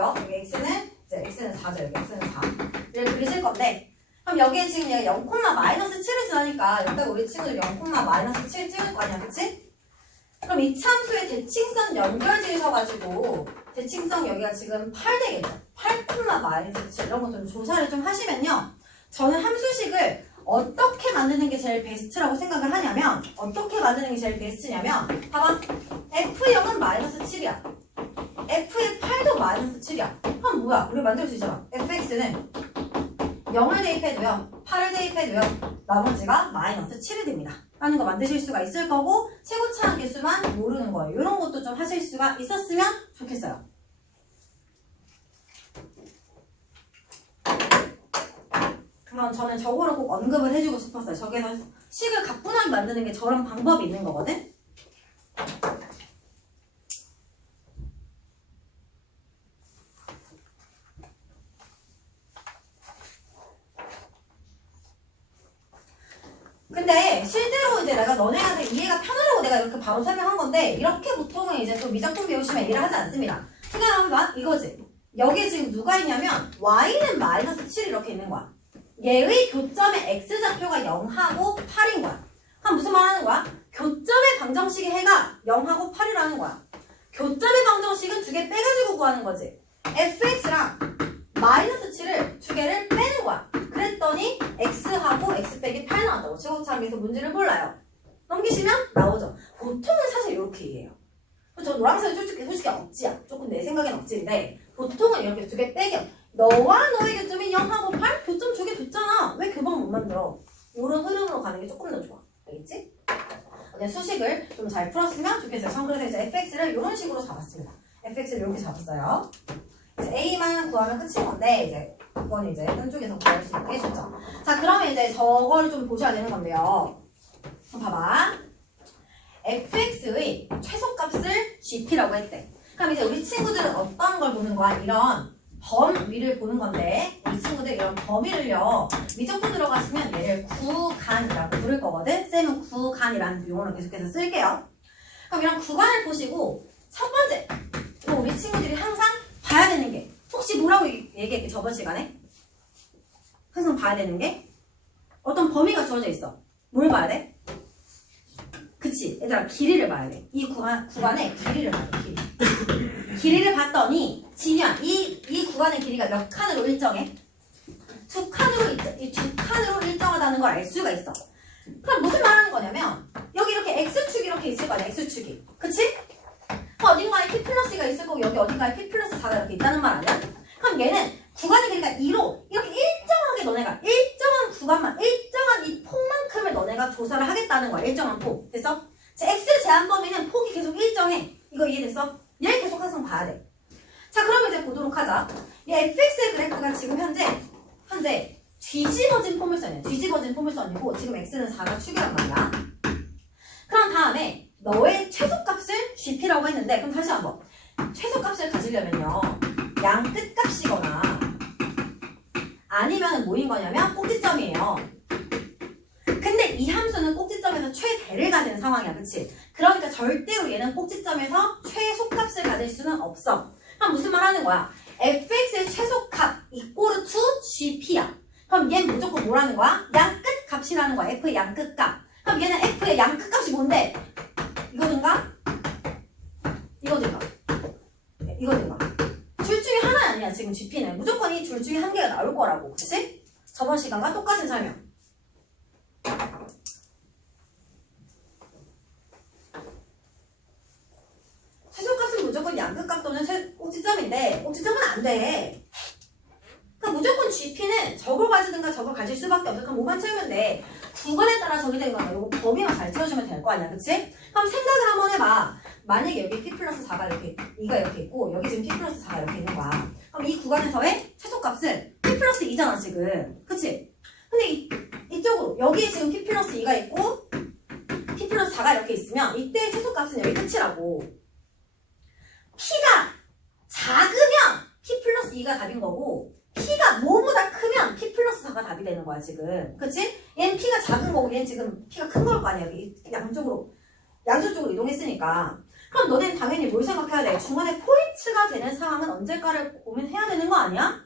4고요. 여기 x는 이제 x는 4죠. 여기 x는 4. 를 그리실 건데 그럼 여기에 지금 얘가 0, 마이너스 7을 지나니까 여기다 우리 친구들 0, 마이너스 7 찍을 거 아니야, 그치? 그럼 이 참수의 대칭선 연결 지으셔가지고 대칭성 여기가 지금 8 되겠죠? 8, 마이너스 7 이런 것들 조사를 좀 하시면요. 저는 함수식을 어떻게 만드는 게 제일 베스트라고 생각을 하냐면 어떻게 만드는 게 제일 베스트냐면 봐봐. F0은 마이너스 7이야. F의 8도 마이너스 7이야. 그럼 뭐야? 우리 만들 수 있잖아. Fx는 0을 대입해도요 8을 대입해도요 나머지가 마이너스 7이 됩니다. 라는 거 만드실 수가 있을 거고 최고차항 개수만 모르는 거예요. 이런 것도 좀 하실 수가 있었으면 좋겠어요 그럼 저는 저거를 꼭 언급을 해주고 싶었어요. 저기서 식을 가뿐하게 만드는 게 저런 방법이 있는 거거든. 근데 실제로 이제 내가 너네한테 이해가 편하라고 내가 이렇게 바로 설명한 건데 이렇게 보통은 이제 또 미적분 배우시면 이해를 하지 않습니다. 생각해봐 이거지. 여기 지금 누가 있냐면 y는 마이너스 7 이렇게 있는 거야. 얘의 교점의 x좌표가 0하고 8인 거야. 그럼 무슨 말 하는 거야? 교점의 방정식의 해가 0하고 8이라는 거야. 교점의 방정식은 두 개 빼가지고 구하는 거지. fx랑 마이너스 7을 두 개를 빼는 거야. 그랬더니 x하고 x 빼기 8 나왔다고. 최고차항에서 문제를 몰라요. 넘기시면 나오죠. 보통은 사실 이렇게 이해해요. 저 노란색은 솔직히, 솔직히 억지야. 조금 내 생각엔 억지인데 보통은 이렇게 두 개 빼겨. 너와 너의 교점이 0하고 8? 교점 두 개 줬잖아. 왜 교방 못 만 들어? 이런 흐름으로 가는 게 조금 더 좋아. 알겠지? 네, 수식을 좀 잘 풀었으면 좋겠어요. 전 그래서 이제 fx를 이런 식으로 잡았습니다. fx를 이렇게 잡았어요. 이제 a만 구하면 끝인 건데 이제 그건 이제 한쪽에서 구할 수 있게 해주죠. 자 그러면 이제 저걸 좀 보셔야 되는 건데요. 그럼 봐봐. fx의 최소값을 gp라고 했대. 그럼 이제 우리 친구들은 어떤 걸 보는 거야? 이런 범위를 보는 건데 이 친구들 범위를요 미적분 들어가시면 얘를 구간이라고 부를 거거든? 쌤은 구간이라는 용어를 계속해서 쓸게요. 그럼 이런 구간을 보시고 첫 번째 또 우리 친구들이 항상 봐야 되는 게 혹시 뭐라고 얘기했게 저번 시간에? 항상 봐야 되는 게 어떤 범위가 주어져 있어. 뭘 봐야 돼? 그치? 얘들아 길이를 봐야 돼이 구간, 구간의 길이를 봐야 돼 길이. 길이를 봤더니 진현 이, 이 구간의 길이가 몇 칸으로 일정해? 두 칸으로 일정, 이두 칸으로 일정하다는 걸 알 수가 있어. 그럼 무슨 말하는 거냐면 여기 이렇게 x축이 이렇게 있을 거 아니야 x축이 그치? 그럼 어딘가에 p 플러스가 있을 거고 여기 어딘가에 p 플러스 4가 이렇게 있다는 말 아니야? 그럼 얘는 구간의 길이가 2로 이렇게 일정하게 너네가 일정한 구간만 일정한 이 폭만큼을 너네가 조사를 하겠다는 거야 일정한 폭 됐어? 자, x 제한 범위는 폭이 계속 일정해 이거 이해됐어? 얘를 계속 항상 봐야 돼. 자, 그러면 이제 보도록 하자. 이 fx의 그래프가 지금 현재, 현재 뒤집어진 포물선이야. 뒤집어진 포물선이고, 지금 x는 4가 축이란 말이야. 그럼 다음에 너의 최소값을 gp라고 했는데, 그럼 다시 한번. 최소값을 가지려면요. 양 끝값이거나, 아니면 뭐인 거냐면 꼭지점이에요. 근데 이 함수는 꼭지점에서 최대를 가지는 상황이야. 그치? 그러니까 절대로 얘는 꼭지점에서 최소값을 가질 수는 없어. 그럼 무슨 말 하는 거야? fx의 최소값 이꼬르 to gp야. 그럼 얘는 무조건 뭐라는 거야? 양끝 값이라는 거야. f의 양끝 값. 그럼 얘는 f의 양끝 값이 뭔데? 이거든가? 이거든가? 네, 이거든가? 둘 중에 하나 아니야 지금 gp는. 무조건 이 둘 중에 한 개가 나올 거라고. 그치? 저번 시간과 똑같은 설명. 최소값은 무조건 양극값 또는 최, 꼭지점인데 꼭지점은 안 돼. 그럼 무조건 GP는 저걸 가지든가 저걸 가질 수밖에 없어. 그럼 뭐만 채우면 돼. 구간에 따라 정해진 거야. 이거 범위만 잘 채워주면 될 거 아니야. 그치? 그럼 생각을 한번 해봐. 만약에 여기 P 플러스 4가 이렇게, 이가 이렇게 있고, 여기 지금 P 플러스 4가 이렇게 있는 거야. 그럼 이 구간에서의 최소값은 P 플러스 2잖아, 지금. 그치? 근데 이, 이쪽으로, 여기에 지금 P 플러스 2가 있고, P 플러스 4가 이렇게 있으면, 이때의 최소값은 여기 끝이라고. P가 작으면 P 플러스 2가 답인 거고 P가 뭐보다 크면 P 플러스 4가 답이 되는 거야 지금. 그치? 얘는 P가 작은 거고 얘는 지금 P가 큰 걸 거 아니야. 양쪽으로. 양쪽 쪽으로 이동했으니까. 그럼 너네는 당연히 뭘 생각해야 돼? 중간에 포인트 포인트가 되는 상황은 언제까를 고민해야 되는 거 아니야?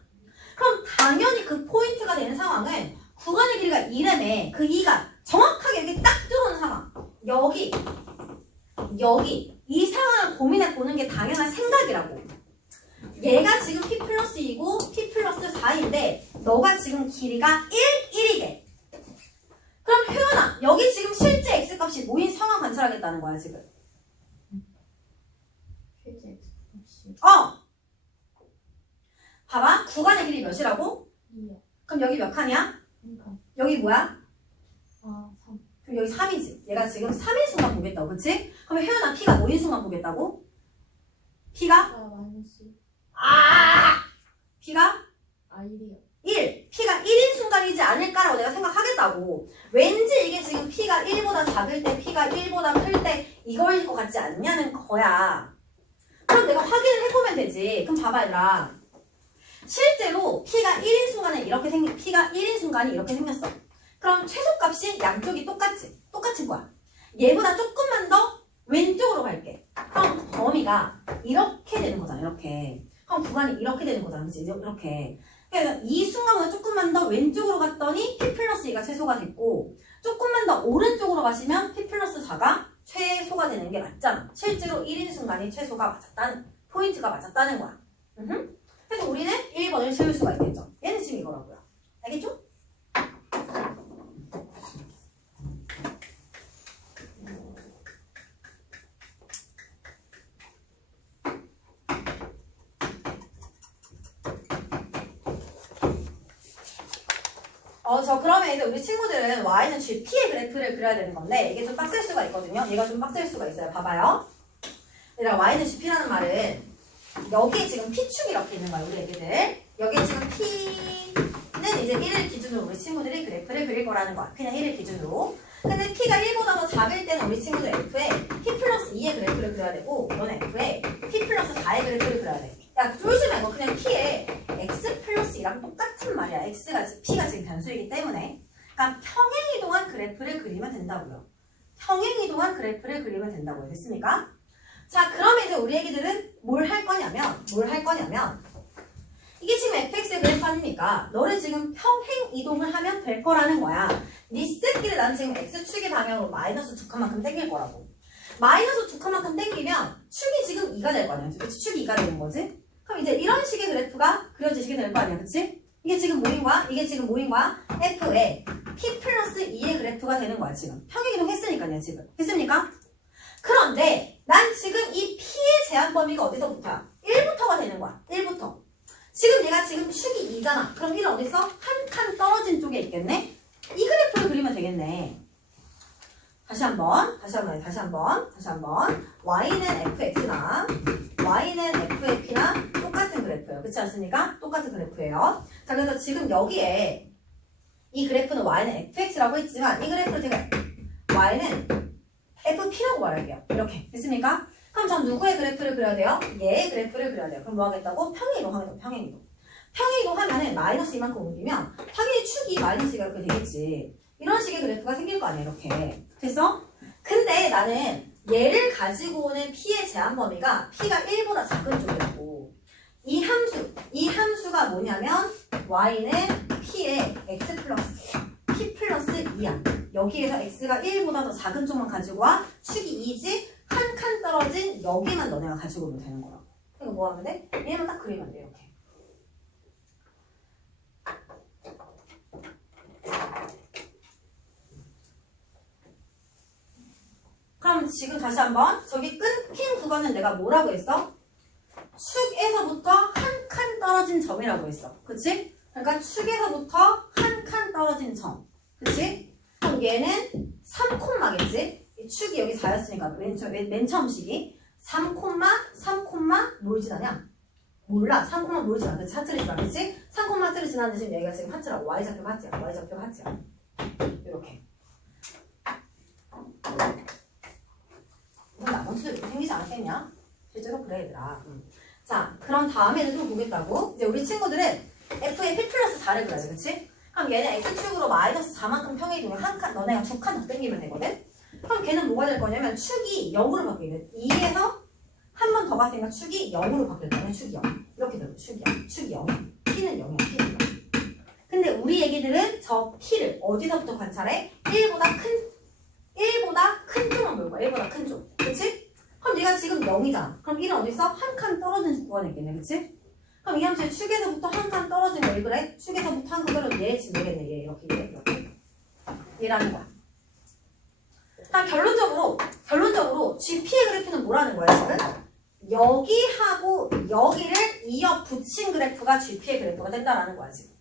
그럼 당연히 그 포인트가 되는 상황은 구간의 길이가 2래매 그 2가 정확하게 여기 딱 들어오는 상황. 여기. 여기. 이 상황을 고민해 보는 게 당연한 생각이라고. 얘가 지금 p 플러스 2고 p 플러스 4인데 너가 지금 길이가 1, 1이게 그럼 효연아 여기 지금 실제 x값이 모인 상황 관찰하겠다는 거야 지금 실제 X값이 어 봐봐 구간의 길이 몇이라고? 2요. 그럼 여기 몇 칸이야? 그러니까 여기 뭐야? 아 3. 그럼 여기 3이지 얘가 지금 3인 순간 보겠다고 그치? 그러면 효연아 p가 뭐인 순간 보겠다고? p가? 아 마이너스 아 p가? 아 1이요. 1 p가 1인 순간이지 않을까라고 내가 생각하겠다고 왠지 이게 지금 p가 1보다 작을 때 p가 1보다 클 때 이거일 것 같지 않냐는 거야. 그럼 내가 확인을 해보면 되지. 그럼 봐봐 얘들아. 실제로 p가 1인 순간에 이렇게 생긴 p가 1인 순간이 이렇게 생겼어. 그럼 최소값이 양쪽이 똑같지. 똑같은 거야. 얘보다 조금만 더 왼쪽으로 갈게. 그럼 범위가 이렇게 되는 거잖아 이렇게. 그럼 구간이 이렇게 되는 거잖아. 그치? 이렇게 그러니까 이 순간보다 조금만 더 왼쪽으로 갔더니 P 플러스 2가 최소가 됐고 조금만 더 오른쪽으로 가시면 P 플러스 4가 최소가 되는 게 맞잖아. 실제로 1인 순간이 최소가 맞았다는 포인트가 맞았다는 거야. 그래서 우리는 1번을 채울 수가 있겠죠. 얘는 지금 이거라고요. 알겠죠? 어, 저 그러면 이제 우리 친구들은 y는 gp의 그래프를 그려야 되는 건데 이게 좀 빡셀 수가 있거든요. 얘가 좀 빡셀 수가 있어요. 봐봐요. 얘들아 y는 gp라는 말은 여기에 지금 p축이 이렇게 있는 거야, 우리 애기들. 여기에 지금 p는 이제 1을 기준으로 우리 친구들이 그래프를 그릴 거라는 거야. 그냥 1을 기준으로. 근데 p가 1보다 더 작을 때는 우리 친구들 f에 p 플러스 2의 그래프를 그려야 되고 넌 f에 p 플러스 4의 그래프를 그려야 돼. 야, 쫄지 말고 그냥 p에 x 플러스 2랑 똑같 은 말이야. x가 지- p가 지금 변수이기 때문에. 그러니까 평행 이동한 그래프를 그리면 된다고요. 평행 이동한 그래프를 그리면 된다고요. 됐습니까? 자, 그러면 이제 우리 애기들은 뭘 할 거냐면, 뭘 할 거냐면, 이게 지금 fx의 그래프 아닙니까? 너를 지금 평행 이동을 하면 될 거라는 거야. 네 새끼를 난 지금 x축의 방향으로 마이너스 두 칸만큼 당길 거라고. 마이너스 두 칸만큼 당기면 축이 지금 2가 될 거 아니야. 그치? 축이 2가 되는 거지? 그럼 이제 이런 식의 그래프가 그려지게 될 거 아니야. 그치? 이게 지금 거야? 이게 지금 거야? f의 p 플러스 2의 그래프가 되는 거야, 지금. 평행 이동 했으니까요, 지금. 됐습니까? 그런데 난 지금 이 p의 제한 범위가 어디서부터야? 1부터가 되는 거야. 1부터. 지금 얘가 지금 축이 2잖아. 그럼 1은 어디서? 한 칸 떨어진 쪽에 있겠네? 이 그래프를 그리면 되겠네. 다시 한번, 다시 한번, 다시 한번, 다시 한번. y는 fx나 y는 똑같은 그래프예요. 그렇지 않습니까? 똑같은 그래프예요. 자, 그래서 지금 여기에 이 그래프는 y는 fx라고 했지만 이 그래프를 제가 y는 fp라고 말할게요. 이렇게 됐습니까? 그럼 전 누구의 그래프를 그려야 돼요? 얘의 그래프를 그려야 돼요. 그럼 뭐 하겠다고? 평행이동 하겠다고, 평행이동. 평행이동 하면은 마이너스 이만큼 옮기면 당연히 축이 마이너스가 이렇게 되겠지. 이런 식의 그래프가 생길 거 아니에요, 이렇게. 됐어? 근데 나는 얘를 가지고 오는 p의 제한 범위가 p가 1보다 작은 쪽이라고. 이 함수, 이 함수가 뭐냐면 y는 p의 x 플러스 p 플러스 2야. 여기에서 x가 1보다 더 작은 쪽만 가지고 와. 축이 2지 한 칸 떨어진 여기만 너네가 가지고 오면 되는 거야. 이거 뭐 하면 돼? 얘만 딱 그리면 돼, 이렇게. 그럼 지금 다시 한번 저기 끊긴 구간은 내가 뭐라고 했어? 축에서부터 한 칸 떨어진 점이라고 했어. 그치? 그러니까 축에서부터 한 칸 떨어진 점. 그치? 그럼 얘는 3콤마겠지? 이 축이 여기 4였으니까 맨, 처, 맨, 맨 처음 식이 3콤마, 3콤마 뭘 지나냐? 몰라. 3콤마 뭘 지나? 그치? 하트를 지나. 그치? 3콤마 하트를 지나는데 지금 여기가 지금 하트라고. Y좌표 하트야. Y좌표 하트야. 이렇게. 이건 나머지도 이렇게 생기지 않았겠냐? 실제로 그래 얘들아 음. 자 그럼 다음에는 또 보겠다고 이제 우리 친구들은 f의 p 플러스 4를 그려야 돼 그치? 그럼 얘는 x축으로 마이너스 4만큼 평행이동을 한 칸 너네가 두 칸더 당기면 되거든? 그럼 걔는 뭐가 될 거냐면 축이 0으로 바뀌게 돼 2에서 한 번 더 갔으니까 축이 0으로 바뀌었잖아요. 축이 0. 이렇게 되고 축이 0. 축이 0. P는 0이야. P는 0. 근데 우리 애기들은 저 P를 어디서부터 관찰해? 1보다 큰 1보다 큰 쪽만 볼 거야. 1보다 큰 쪽. 그치? 그럼 얘가 지금 0이잖아. 그럼 1은 어디 있어? 한 칸 떨어진 구간에 있겠네. 그치? 그럼 이 함수의 축에서부터 한 칸 떨어진 거왜 그래? 축에서부터 한 칸 떨어진 얘 지금 얘겠네. 얘 이렇게 이렇게 이렇게. 얘라는 거야. 아, 결론적으로 결론적으로 GP의 그래프는 뭐라는 거야 지금? 여기하고 여기를 이어 붙인 그래프가 GP의 그래프가 된다라는 거야 지금.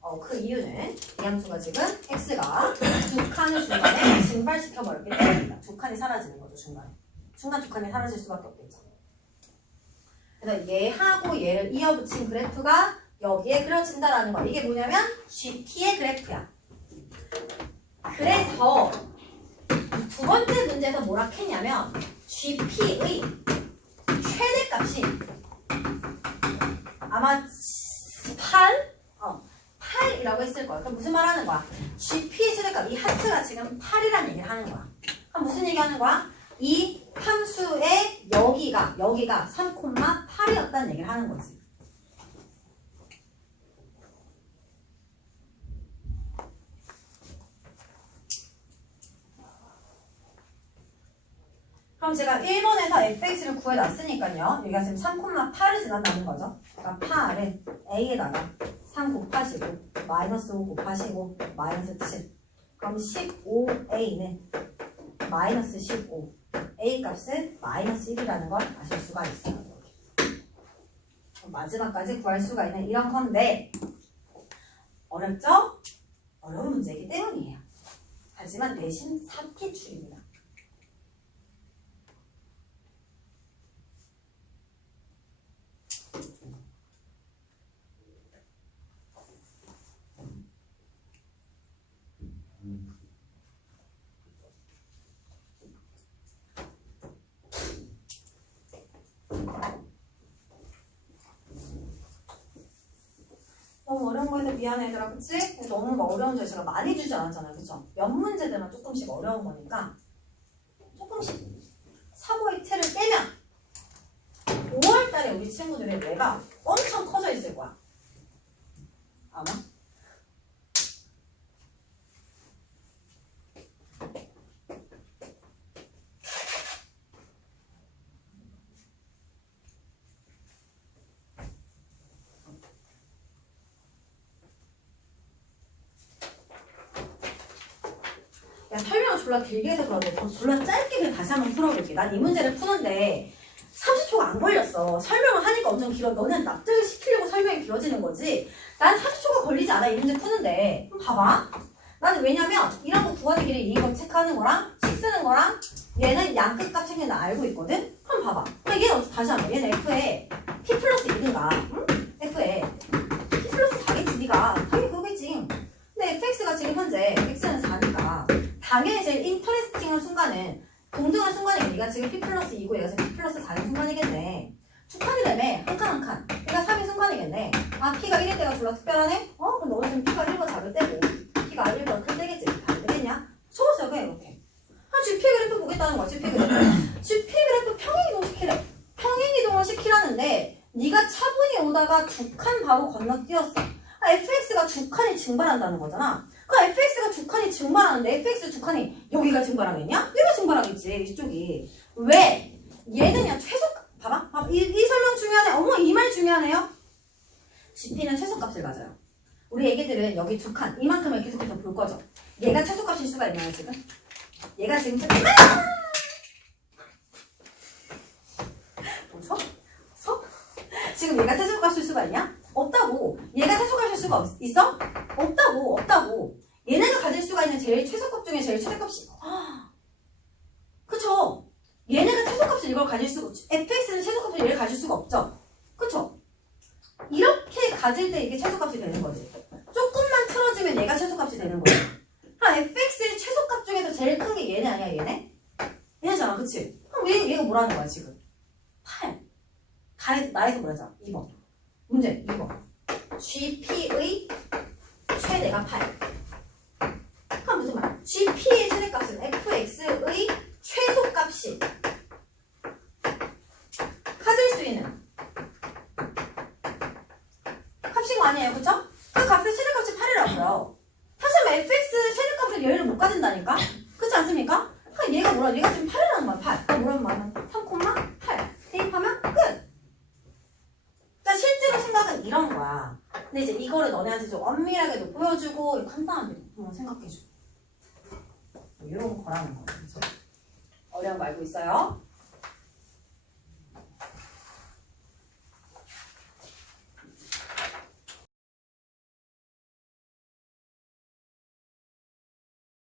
어, 그 이유는 이 함수가 지금 x가 두 칸을 중간에 증발시켜 버렸기 때문입니다. 두 칸이 사라지는 거죠 중간에. 중간 두 칸이 사라질 수밖에 없겠죠. 그래서 얘하고 얘를 이어 붙인 그래프가 여기에 그려진다라는 거. 이게 뭐냐면 GP의 그래프야. 그래서 이두 번째 문제에서 뭐라 했냐면 GP의 최대값이 아마 8? 어, 8이라고 했을 거야. 그럼 무슨 말 하는 거야? GP의 최대값, 이 하트가 지금 8이라는 얘기를 하는 거야. 그럼 무슨 얘기 하는 거야? 이 함수의 여기가, 여기가 3,8이었다는 얘기를 하는 거지. 그럼 제가 1번에서 fx를 구해놨으니까요. 여기가 지금 3,8을 지난다는 거죠. 그러니까 8은 a에다가 3 곱하시고 마이너스 5 곱하시고 마이너스 7 그럼 15a는 마이너스 15 a 값은 마이너스 1이라는 걸 아실 수가 있어요. 마지막까지 구할 수가 있는 이런 건데 어렵죠? 어려운 문제이기 때문이에요. 하지만 대신 4기 출입니다. 너무 어려운 거에서 미안해 얘들아. 그치? 너무 막 어려운 줄 제가 많이 주지 않았잖아요 그쵸? 몇 문제들만 조금씩 어려운 거니까 조금씩 사고의 틀을 깨면 5월달에 우리 친구들의 뇌가 엄청 커져 있을 거야 아마 야 설명을 졸라 길게 해서 더 졸라 짧게 그냥 다시 한번 풀어볼게. 난 이 문제를 푸는데 30초가 안 걸렸어. 설명을 하니까 엄청 길어. 너는 납득을 시키려고 설명이 길어지는 거지? 난 30초가 걸리지 않아. 이 문제 푸는데. 그럼 봐봐. 나는 왜냐면 이런 거 구하는 길에 이거 체크하는 거랑 식 쓰는 거랑 얘는 양끝값 챙기는 거 알고 있거든? 그럼 봐봐. 그럼 얘는 다시 한번 얘는 F에 P 플러스 2든가. 응? F에 P 플러스 4겠지 니가. 당연히 그거겠지. 근데 fx가 지금 현재 x는 4니까 당연히 제일 인터레스팅한 순간은 동등한 순간이 얘가 지금 p 플러스 2고 얘가 지금 p 플러스 4인 순간이겠네 두 칸이라며 한칸 한칸 얘가 3인 순간이겠네 아 p가 1일 때가 졸라 특별하네? 어? 그럼 너는 지금 p가 1보다 작을 때고 p가 1보다 클 때겠지 안 되겠냐? 적었어요 그냥 이렇게 아 GP 그래프 보겠다는 거야 GP 그래프 GP 그래프 평행이동 시키래 평행이동을 시키라는데 네가 차분히 오다가 두 칸 바로 건너뛰었어 아, fx가 두 칸이 증발한다는 거잖아. 그 fx가 두 칸이 증발하는데 fx 두 칸이 여기가 증발하겠냐? 얘가 증발하겠지 이쪽이. 왜? 얘는 그냥 최소 봐봐. 봐봐. 이, 이 설명 중요하네. 어머 이 말 중요하네요. GP는 최소값을 가져요. 우리 애기들은 여기 두 칸 이만큼을 계속해서 볼 거죠. 얘가 최소값일 수가 있나요 지금? 얘가 지금 최소... 아! 웃어? 웃어? 지금 얘가 최소값일 수가 있냐? 없다고. 얘가 최소값일 수가 없, 있어? 없다고. 없다고. 얘네가 가질 수가 있는 제일 최소값 중에 제일 최대값이 아, 그쵸? 얘네가 최소값을 이걸 가질 수가 없지. fx는 최소값을 얘를 가질 수가 없죠. 그쵸? 이렇게 가질 때 이게 최소값이 되는 거지. 조금만 틀어지면 얘가 최소값이 되는 거야. 그럼 fx의 최소값 중에서 제일 큰 게 얘네 아니야 얘네? 얘네잖아 그치? 그럼 얘, 얘가 뭐라는 거야 지금? 8. 가에, 나에서 뭐라자? 2번. 문제 이거 GP의 최대가 8 그럼 무슨 말? GP의 최대값은 fx의 최소값이 가질 수 있는 값인 거 아니에요, 그쵸? 그 값의 최대값이 8이라고요. 사실 뭐 fx 최대값으로 여유를 못 가진다니까? 그렇지 않습니까? 그럼 얘가 뭐라, 얘가 지금 한 다음에 한번 생각해줘.